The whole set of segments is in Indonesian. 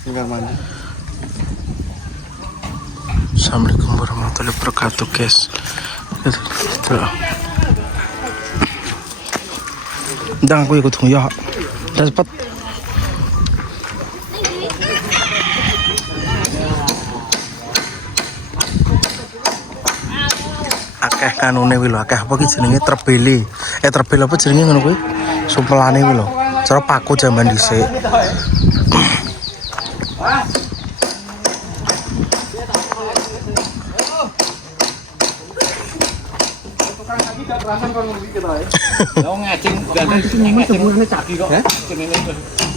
Tinggal mandi. Assalamualaikum warahmatullahi wabarakatuh, guys. Itu. Jangan aku ikut ya. Cepat. Akeh kanune kuwi lho, akeh apa ki jenenge terbele. Terbele apa jenenge ngono kuwi? Sumpelane kuwi lho. Cara paku jaman dhisik. Lo ngajeng gandeng semuanya caki kok. Jenenge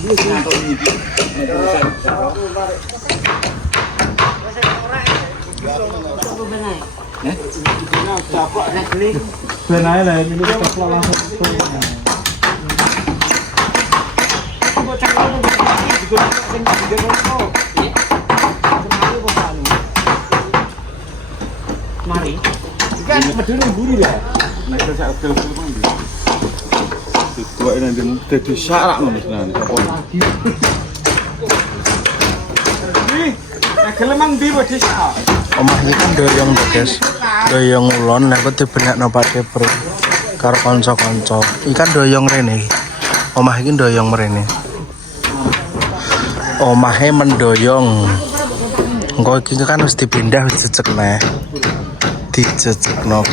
ngatur iki. Benae lah ini kita langsung. Mari. Kan medune mburi lah. Nek sak udel-udel kok ndi. Dituake nang ndi dadi sarak ngono senan. Nek gelem mang ndi wedi sak. Omah iki kan doyong to, guys. Doyong ulon nek dibenakno Pak Depro karo kanca-kanca. Iki kan doyong rene. Omah iki doyong mrene. Omahe mendoyong. Engko iki kan wis dipindah wis jejeg neh. Dijejekno.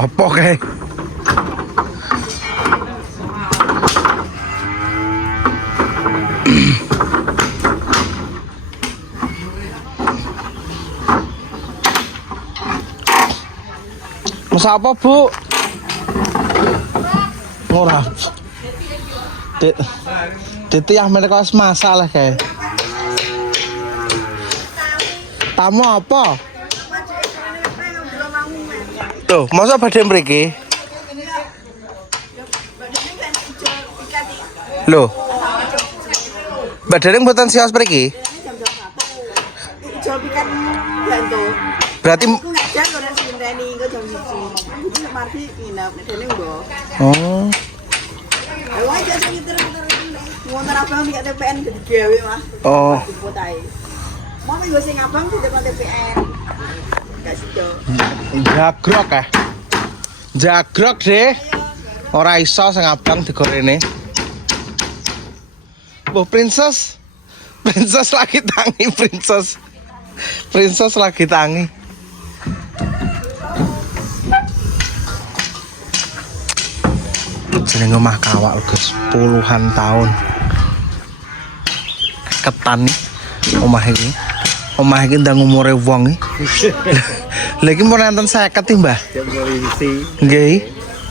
Apa kae? Mas apa, Bu? Ora. Titi yang mereka masalah kayak. Tamu apa? Tuh, masa badhe mriki? Loh. Badhe mboten sios mriki? Berarti oh. Oh. Jagrok ya. Jagrok deh. Ora iso sing abang digorene. Bu princess. Princess lagi tangi, princess. Princess lagi tangi. Jenenge omah kawak lho, guys. Puluhan tahun. Ketan omah iki. Omah iki ndang umure wong iki. Lha iki mun nonton 50 iki, Mbah. Nggih.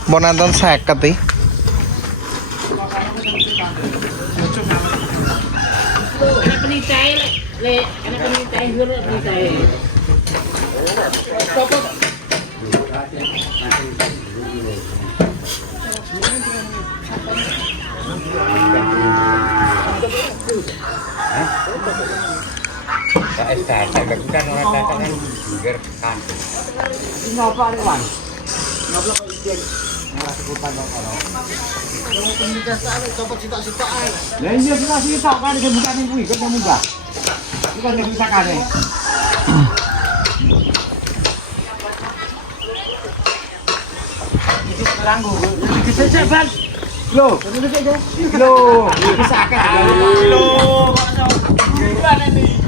Mun nonton 50 iki. Kan orang datang kan biar kan. Ngapa nih, Wan? Ngapa kok izin? Malah sebutan kok ono. Kalau komunikasi coba sitok-sitok ae. Lah iya sitok kan bukan kuwi kok munggah. Iki kan bisa kane. Iki ranggo. Iki sejak ban. Loh, loh, bisa akeh. Loh, gimana nih?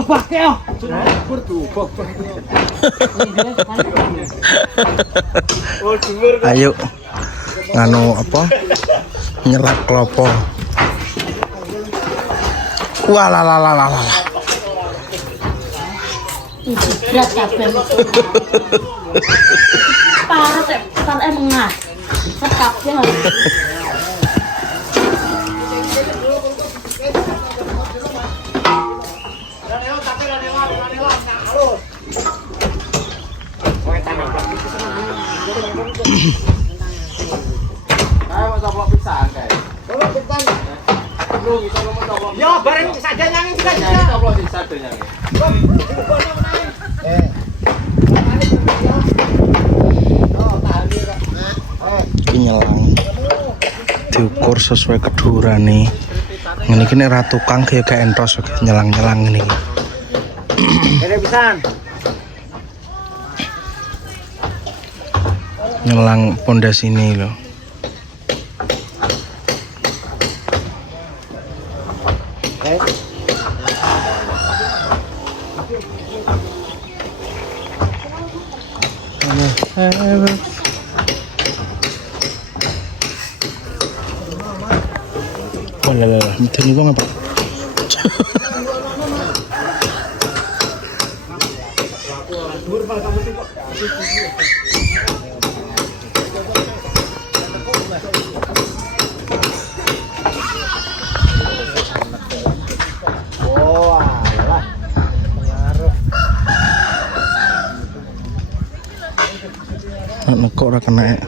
bah keo. Ayo nganu apa? Nyelak klopo. Wah lah lah lah lah lah. Berat kabeh. Parah teh, tar emang sekap ya. Yo, bareng saja nyangin juga. Iki nyelang diukur sesuai kedurane. Ngene iki nek ra tukang kaya gak entos nyelang-nyelang ngene iki. Ada pisan. Nyelang pondasi ini loh. Oh lah lah, mungkin itu ngapa? Oh, alah. Pengaruh. Nek kok ora kena.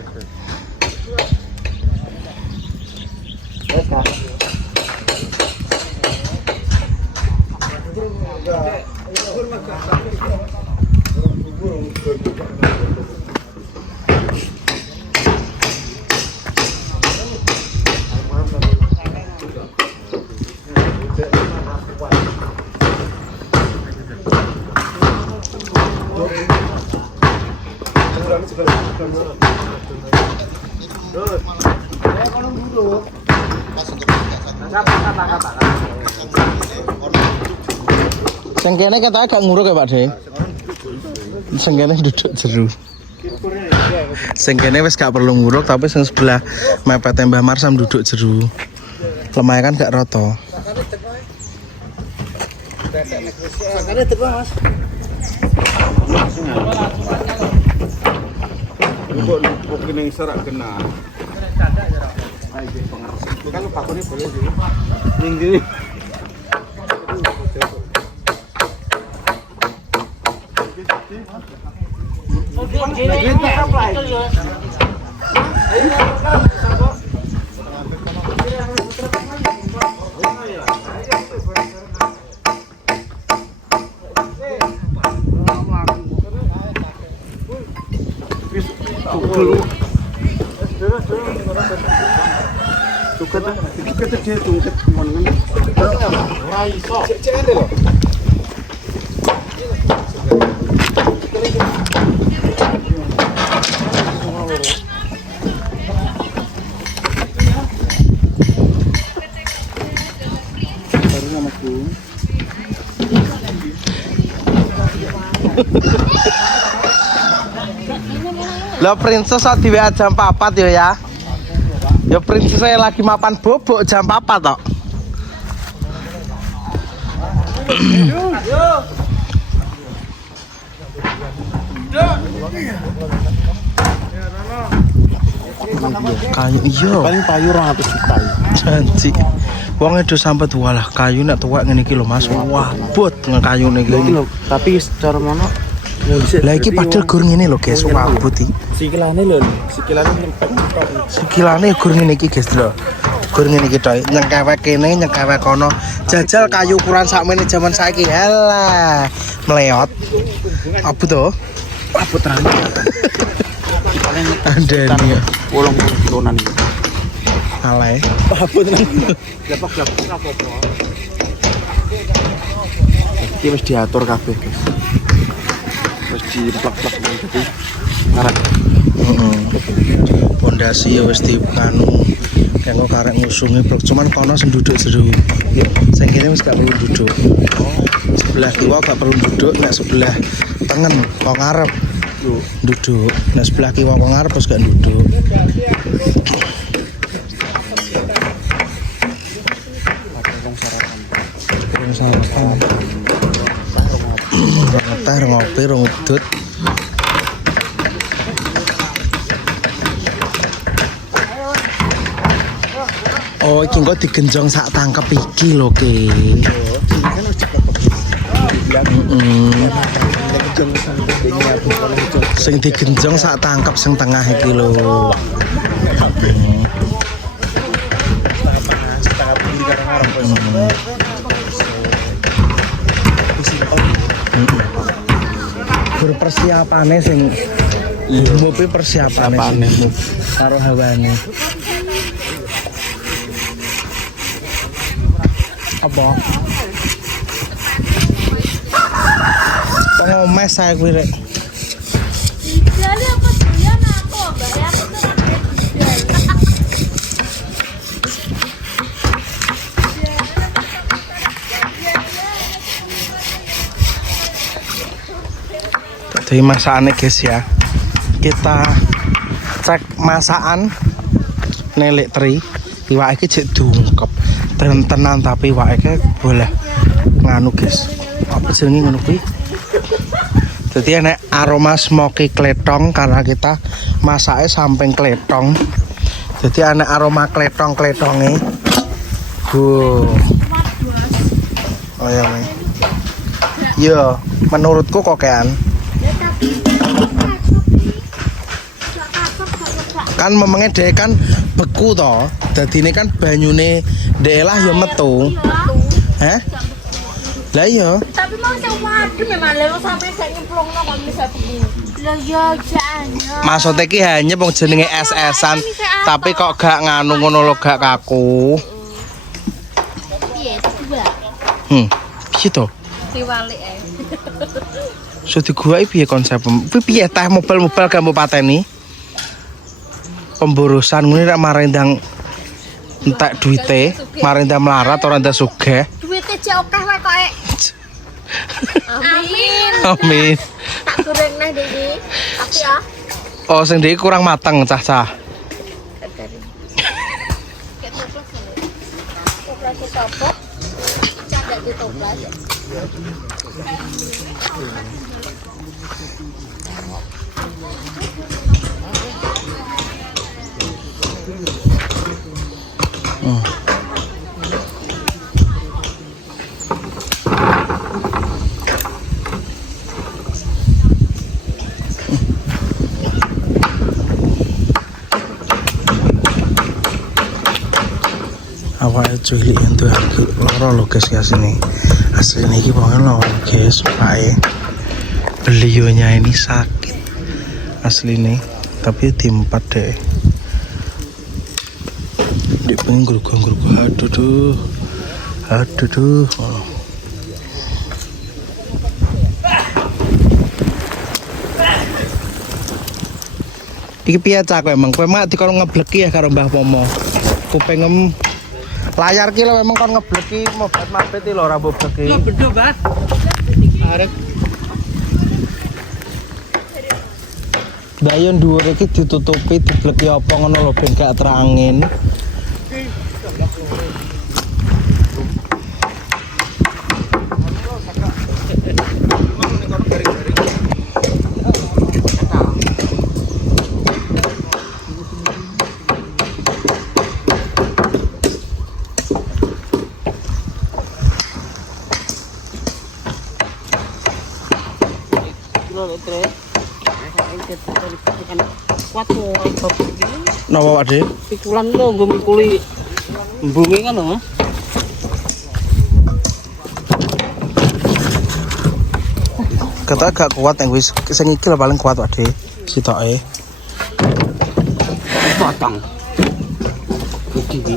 Sing kene katanya gak nguruk ya Pak De. Sing kene duduk jeru. Sing kene wis gak perlu nguruk tapi sing sebelah mepet Mbah Marsam duduk jeru. Lemah kan gak rata. Sakane teko, Mas. Kok kene serak kena. Kan pakone boleh sih. Ning Lah princess di WA jam 4 ya. Ya princess saya lagi mapan bobok jam 4 tok. Kayu iya. paling payu 200 juta. Janji. Wong edo sampe walah kayu nek tuwek ngene iki lho Mas. Wah, bot ngekayu niki. Tapi secara mana Lah iki padahal gur ngene lho guys, wabut iki. sikilane lho, sikilane nyempet tok. Sikilane gur ngene iki guys lho. Gur ngene iki tok, nyengkewek kene, nyengkewek kono. Jajal kayu ukuran sakmene jaman saiki. Halah, meleot. Apa to? Apa terang? Andani ya. 80 kilonan. Alay. Apa terang? Gapak-gapak apa-apa. Iki wis diatur kabeh, guys. Wis diplak-plak gitu. Ngarak. Pondasi ya wis dikanu. Kanggo karek ngusungi, cuman kono sing duduk seru. Sing kene wis gak perlu duduk. Sebelah kiwa gak perlu duduk, nek sebelah tengen kok ngarep duduk. Nek sebelah kiwa kok ngarep terus gak duduk. Sarapan. Teh ngopi rong udut. Oh, iki kok digenjong sak tangkep iki lho, Ki. Sing digenjong sak tangkep sing tengah iki lho. Persiapane sing mobil persiapane karo hawane. Apa? Pengomes saya kuwi rek. Jadi apa doyan aku bayar itu Jadi masakannya guys ya, kita cek masakan nelik teri iwak iki jek diungkep tenan tapi iwak iki boleh nganu guys, apa jenenge ngono kuwi. Jadi enek aroma smoky kletong karena kita masaknya samping kletong, jadi enek aroma kletong-kletonge. Oh ya nih, yo menurutku kokean kan memangnya dia kan beku toh, jadi ini kan banyune daerah ya metu, lah iya. tapi mau waduh memang lewat sampai saya nyemplung no kalau bisa begini. Lah ya jangan. Maksudnya ki hanya wong jenenge es-esan, tapi kok gak nganu ngono lho, gak kaku. Piye coba? Piye to? Diwalik ae. So diguwaki piye konsep? Piye teh mobil-mobil kamu pateni? Pemborosan ngene rak marahin ndang entek duite, marahin ndang melarat ora ndak sugih. Duite jek akeh wae kok. Amin. Amin. Tak goreng neh iki. Tapi ya. Oh sing iki kurang mateng cah-cah. Toples topok. Cak di toples. Awalnya cuy itu loro lo guys ya sini. Asli ini pokoknya loro guys, pakai beliaunya ini sakit asli nih, tapi timpat deh. Di pengen gerugah aduh tuh. Iki piye cak emang kowe mak dikon ngebleki ya karo Mbah Pomo. Kupengem layar ki lho emang kon ngebleki mobat-mabet lho ora mbok bleki. Lho bedo, Mas. Arep Dayon dhuwur iki ditutupi dibleki apa ngono lho ben gak terangin. Napa Pak De? Pikulan lho nggo mikuli embunge kan lho. Kata gak kuat yang wis sing iki lho paling kuat Pak De. Sitoke. Batang. Iki.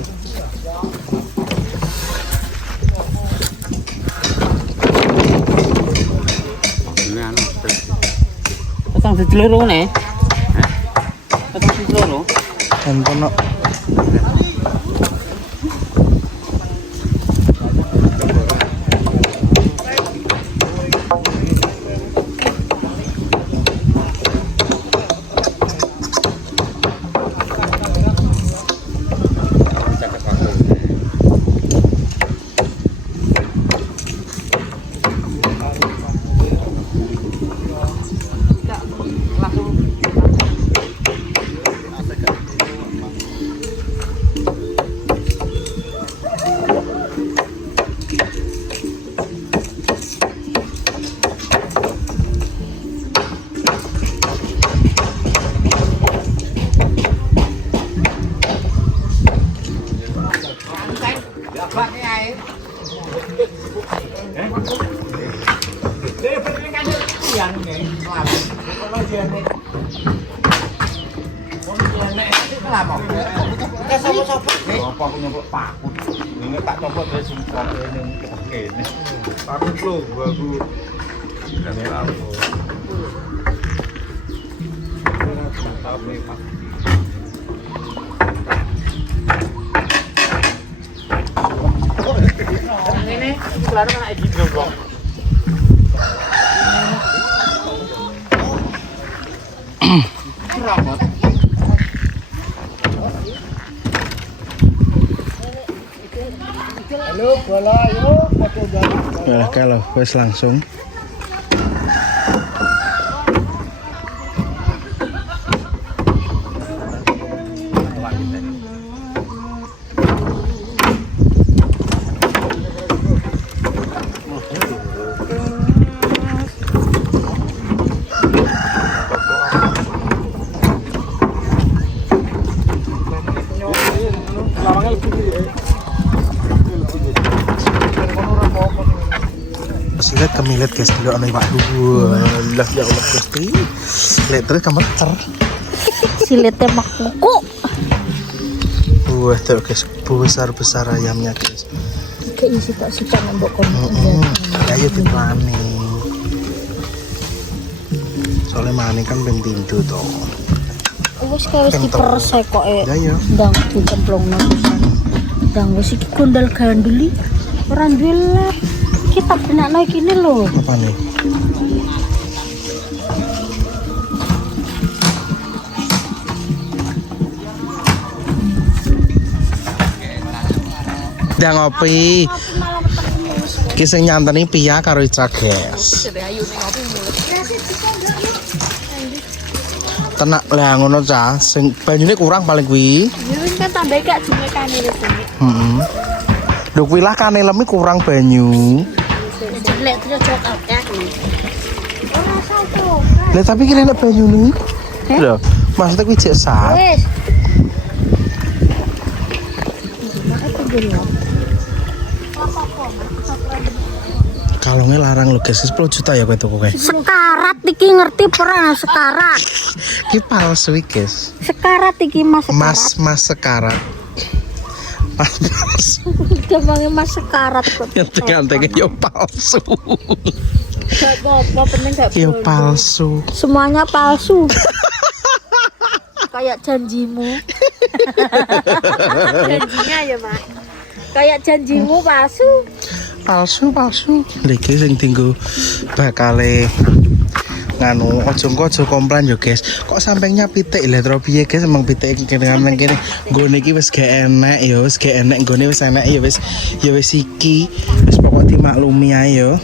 Batang dijelur ngene. Batang dijelur. Enten no. Ini tak coba dari simpel ini oke nih. Aku belum, aku tidak tahu. Ini selalu kena edit dong. Halo, bola yuk, pakai jalan. Nah, kalau wes langsung. Lihat kemilet guys dulu aneh pak lah ya Allah gusti lihat terus kamar ter Silitnya mak kuku. wah tuh guys besar ayamnya guys Kayak isi tak suka nambah kono. ayo diplani soalnya mani kan bentindu toh Wes kayak wis diperes kok ya ndang dicemplungno pisan. Ndang wis iki gondal ganduli. Ora duwe lek. Kita benakno iki lho. apa nih udah ngopi kisah nyanteni Pia karo Ica guys tenak lah ngono cah sing banyune kurang paling kuwi Wis kan tambah gak jenenge kanile sini. Lho kuwi lah kaneleme kurang banyu Lek terus cok akeh. Ora satu. lah tapi kira nek banyu nih lho maksudnya kuwi jek sat Wis. kalungnya larang lho guys 10 juta ya kowe tuku kae Sekarat iki ngerti pernah sekarat. iki palsu iki guys Sekarat iki Mas sekarat. mas sekarat mas palsu Gampangnya Mas sekarat kok. ganteng-gantengnya yo palsu Gak apa-apa penting gak yo bodoh. palsu Semuanya palsu. Kayak janjimu. Janjinya ya, Mak. Kayak janjimu palsu. lagi sing tinggu bakale nganu ojo komplain yo guys kok sampingnya pitik lah terus piye guys emang pitik kene kene nggone iki wis gak enak ya wis gak enak nggone wis enak ya wis iki wis pokok dimaklumi ae yo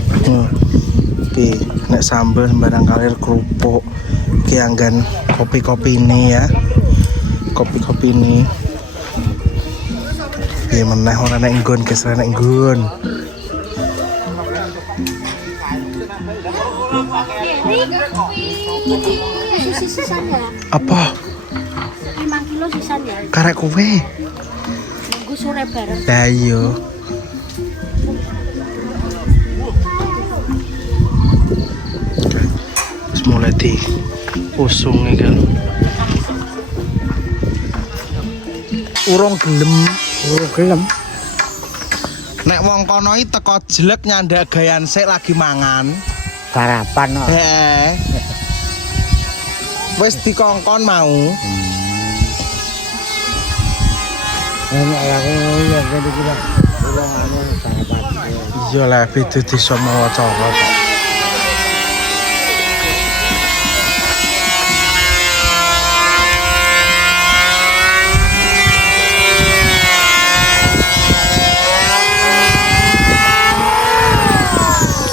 oke nek sambel sembarang kalir kerupuk ki anggan kopi ini ya kopi ini piye meneh ora nek nggon guys ora nek nggon Susi sisanya. apa 5 kilo sisanya. karek kowe Nunggu sore bareng. lah iya wis mulai di usung kan urung gelem nek wong kono iki teko jelek nyandak gayan sik lagi mangan Sarapan no. heeh wis dikongkon mau Enak lagi yang jadi kita ulang anu sarapan. iya lah beda desa mawa cara kok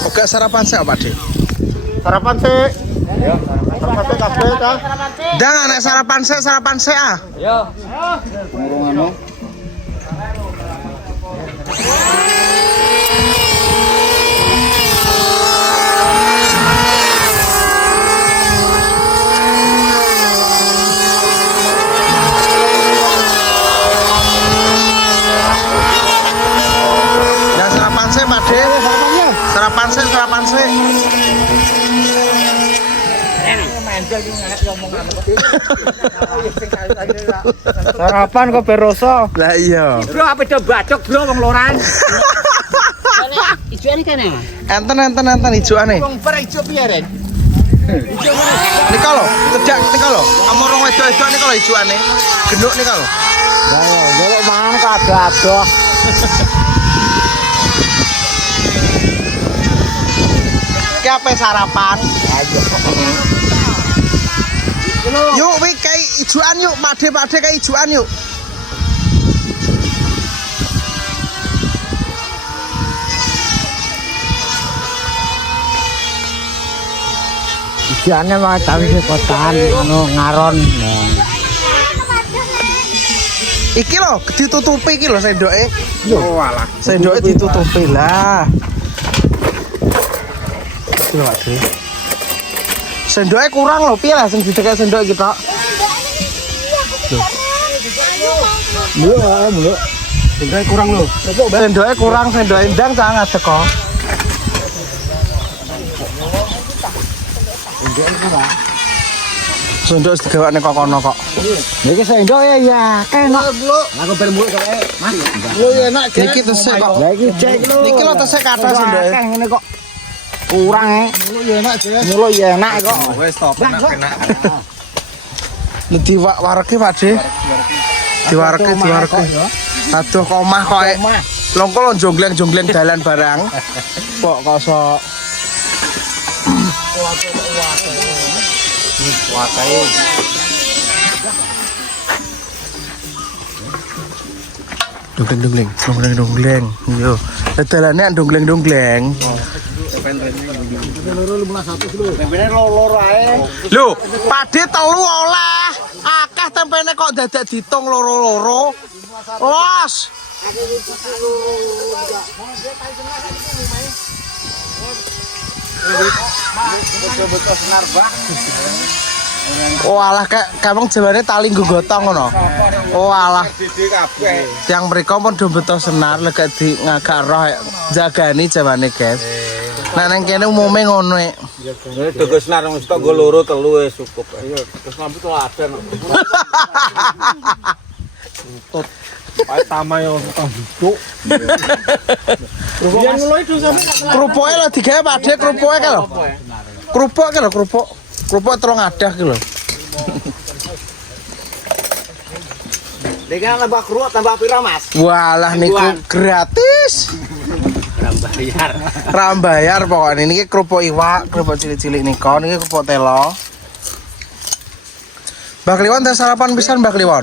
Oke sarapan sih apa deh? Sarapan sih. Ya, sarapan sih kabeh ta. Dang anak sarapan sih ah. Yo. Ngurung anu. Ya sarapan sih Pak De. Sarapan sih. Sarapan kok beroso. Lah iya. Bro, apa coba bacok bro wong loran. Ijuan kene. Enten ijoane. Wong per ijo piye, Ren? Nika lho, kerja nika lho. Amorong wedok-wedok nika lho ijoane. Genduk nika lho. Lah ya, golek mangan kok adoh-adoh. Ki ape sarapan? Ayo. Yuk wi kayak ijoan yuk, pade kayak ijoan yuk. Ijoane wae tapi kotaan ngono ngaron. Iki lho, ditutupi iki lho sendoke. Yo alah. Sendoke ditutupi lah. Iki lho, Pak. Sendoke kurang lho, piye lah sing didekek sendok iki tok. Lho. Sendoke kurang lho. Sendoke kurang, sendoke ndang cah ngadeg kok. Sendok digawakne kok kono kok. Iki sendok ya enak. Aku bermulu kok. Mas. Lho enak Iki tesek kok. Lah iki cek lho. Iki lho tesek kathah sendoke. Ngene kok. Kurang Mulu ya enak, Jes. Mulu ya enak kok. Wis stop enak. Diwareke, Pak De. Diwareke. Aduh komah kok. Longko lo jongleng-jongleng dalan barang. Kok kosok. Wakai. Dongleng. Yo. Dalane dongleng. Tempene loro ae. Lho, pade telu oleh. Akeh tempene kok dadak ditung loro-loro. Los. Oh alah kamang jawane tali nggo gotong ngono. Oh alah. Tiang mriko pun do beto senar lek di ngagak roh jagani jawane, guys. Nek nang kene umume ngono e. Tuku senar wis tok nggo loro telu wis cukup. Ayo, terus lampu to ada. Tut. Pae tama yo tanduk. Yang mulai itu sampe Kerupuke lho digawe pade kerupuke ke lho. Kerupuk ke lho kerupuk. Kerupuk terong adah ke lho. dengan tambah kerupuk tambah pira, Mas? Walah niku gratis. Rambayar pokoknya ini kerupuk iwak, kerupuk cilik-cilik nika niki kerupuk telo. Mbak Kliwon teh sarapan pisan Mbak Kliwon.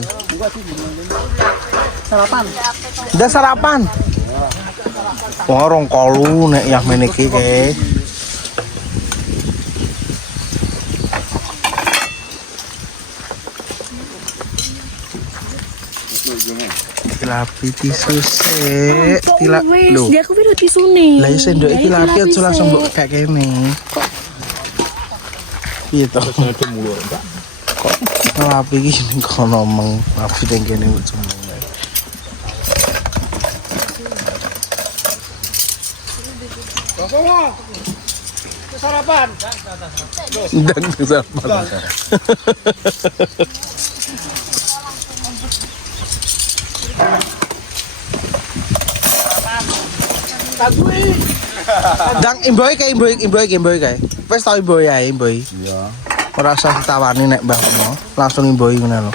Sarapan. Udah sarapan. Wong rong kolu nek yah meniki ke. Tilapi tisu sik, tilap lho. Dia aku video tisu nih. Lah iso ndok iki lapi aja langsung mbok kayak kene. Piye to? Kok lapi iki ning kono meng lapi ning kene cuma. Sarapan. Ndang sarapan. Dang imboi kae. Wis tau imboi ae imboi. Iya. Ora usah ditawani nek mbahmu, langsung imboi ngono lho.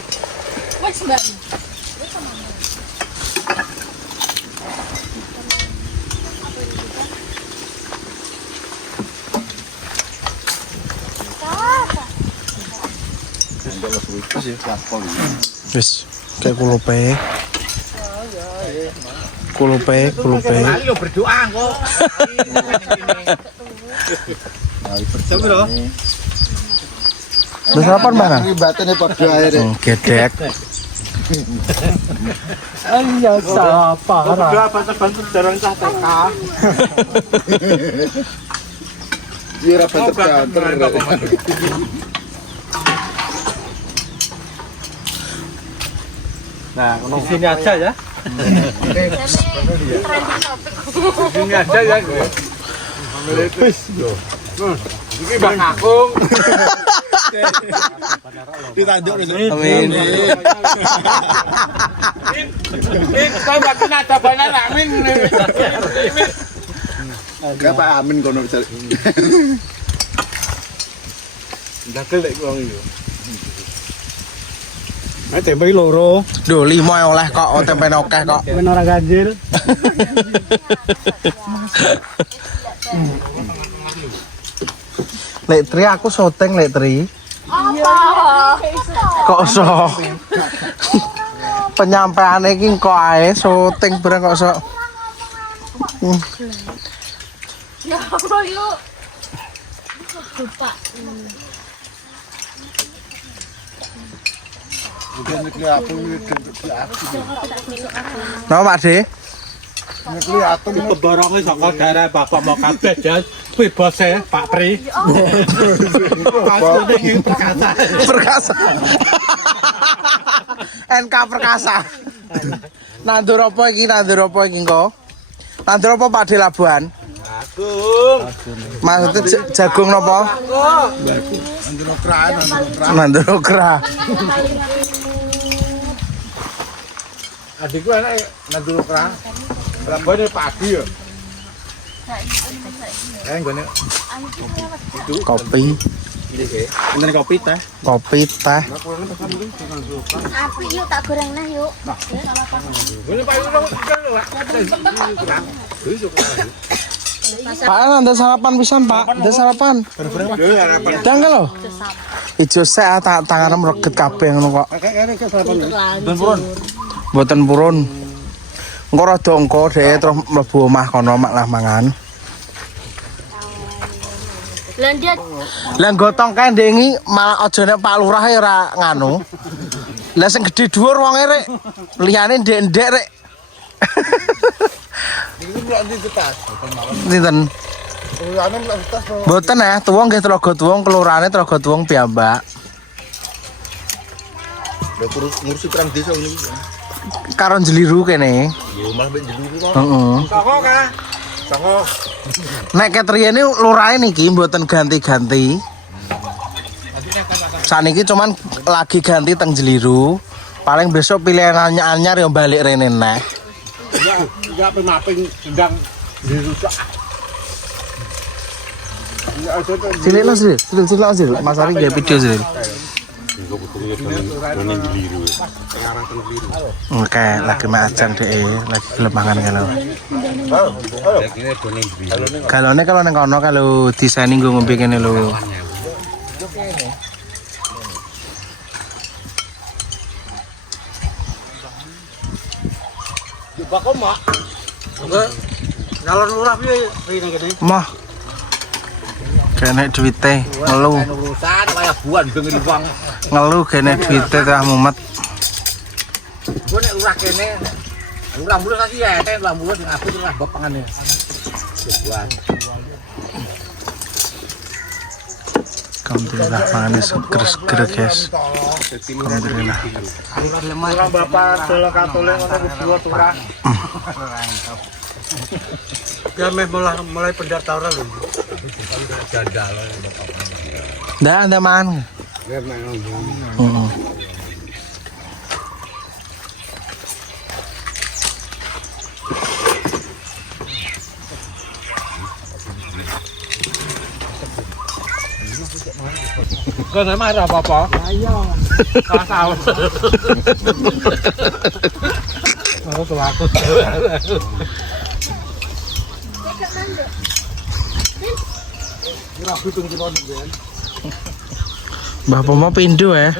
Wes, Mbak. Wis, kayak kulupe. Ayo berdoa kok. Terus apa mana? Batene padha ae. Gedek. Ayo sapa. Berdoa bantu jarang cah TK. Biar banter-banter. Nah, di sini aja ya. Di sini aja ya. Wis. Iki Bang Agung. Ditanjuk Amin. Kau bakal ada banyak amin. Enggak Pak Amin kono bisa. Dakel lek wong iki. Tempe loro. Duh, 5 oleh kok, tempe akeh kok. Ben ora ganjil. Lek Tri aku syuting Lek Tri. Iya. Kok iso? Penyampaiane iki kok ae syuting bareng kok iso. Ya Allah yuk. Lupa. Mungkin iki aku Napa Pak De? iki atom Keborongnya saka daerah Bapak mau kabeh Jas. Kuwi bose Pak Pri. Maksudnya iki perkasa. Perkasa. NK Perkasa. Nandur apa iki? Nandur apa iki kok? Nandur apa Pak De Labuan? Maksudnya jagung napa? Nandur okra. adikku enak nandur kerang. Lambane pagi ya. Nggone Kopi. Ini kopi teh. Kopi teh. Api yuk tak goreng nah yuk. Pak, ada sarapan pisan, Pak. Ada sarapan. Jangan loh. Ijo sek tangan mereget kabeh ngono kok. Mboten purun. Engko rada engko dhek terus mlebu omah kono malah mangan. Lanjut. Lah gotong kae ndengi malah aja nek Pak Lurah ya ora nganu. Lah sing gedhe dhuwur wonge rek. Liyane ndek-ndek rek. iki mlok ndi tetas. Sinten? Ulane mlok tetas. Mboten ya, tuwung nggih Tlaga Tuwung, kelurahane Tlaga Tuwung piyambak. Lah ngurusi perang desa ngene iki. Karo Jeliru kene. Ya malah mbek jelu kok. Heeh. Saka ka. Saka Nek ketriyene lurahe niki mboten ganti-ganti. Saniki cuman lagi ganti teng Jeliru. Paling besok pilihan anyar-anyar yang balik rene neh. ya pemaping ndang dirusak. Cilik lo sih, cilik sih. Mas Ari nggak video sih. Oke, lagi macan deh, lagi gelem mangan kalau. Kalau nih kalau neng kono kalau desainin gue ngombe kene lo. Bakal mak. Enggak. Nyalon lurah piye rene kene? Mah. Kene duwite ngelu. Urusan kaya buan bengi luang. Ngelu kene duwite tah mumet. Gue nek lurah kene. Lurah mulus lagi ya, nek lurah mulus sing aku lurah bapangane. Buan. Alhamdulillah mangane seger-seger guys. Alhamdulillah. Orang bapak dola Katolik ngono wis dua turah. Ya mulai pendaftaran lho. Jandal. Ndak ada mangan. Heeh. Kan emang ada apa-apa? Ayo. Salah tahu. Harus laku. Mbah Pomo pindu ya.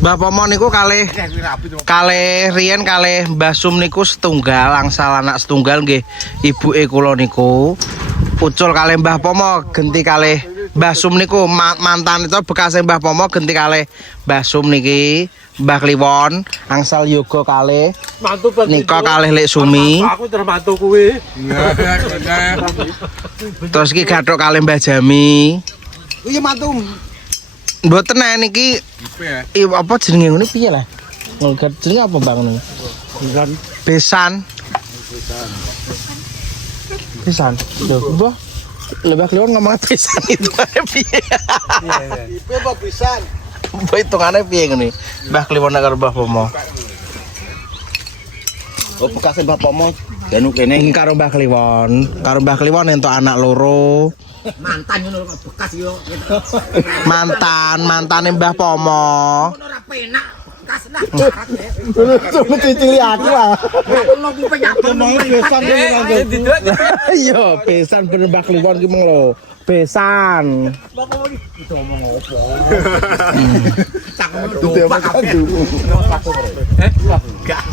Mbah Pomo niku kalih riyen kalih Mbah Sum niku setunggal, angsal anak setunggal nggih ibuke kula niku. Ucul kalih Mbah Pomo genti kalih Mbah Sum niku mantan itu bekas Mbah Pomo genti kalih Mbah Sum niki. Mbah Kliwon angsal yoga kalih Mantu nika kalih Lek Sumi. Aku termantu kuwi. Terus iki gathuk kalih Mbah Jami. Iya mantu. Mboten nek niki apa jenenge ngene piye lah? Jenenge apa Bang? Besan. Pisan. Lho, mbah. Lebah kliwon ngomong pisan itu piye? Ipe apa pisan? Mbah hitungane piye ngene? Mbah kliwon karo Mbah Pomo. Oh bekas Mbah Pomo janu kene Karo Mbah Kliwon. Karo Mbah Kliwon entuk anak loro. mantan ngono bekas yo. Mantane Mbah Pomo. Ora penak bekas lah. Cuma cicili aku ah. Ono ku penyakit mau besan Iya, besan bener Mbah Kliwon ki mong lho. Besan. Bapak iki itu ngomong opo? Tak Dia ngomong makan dulu. Enggak.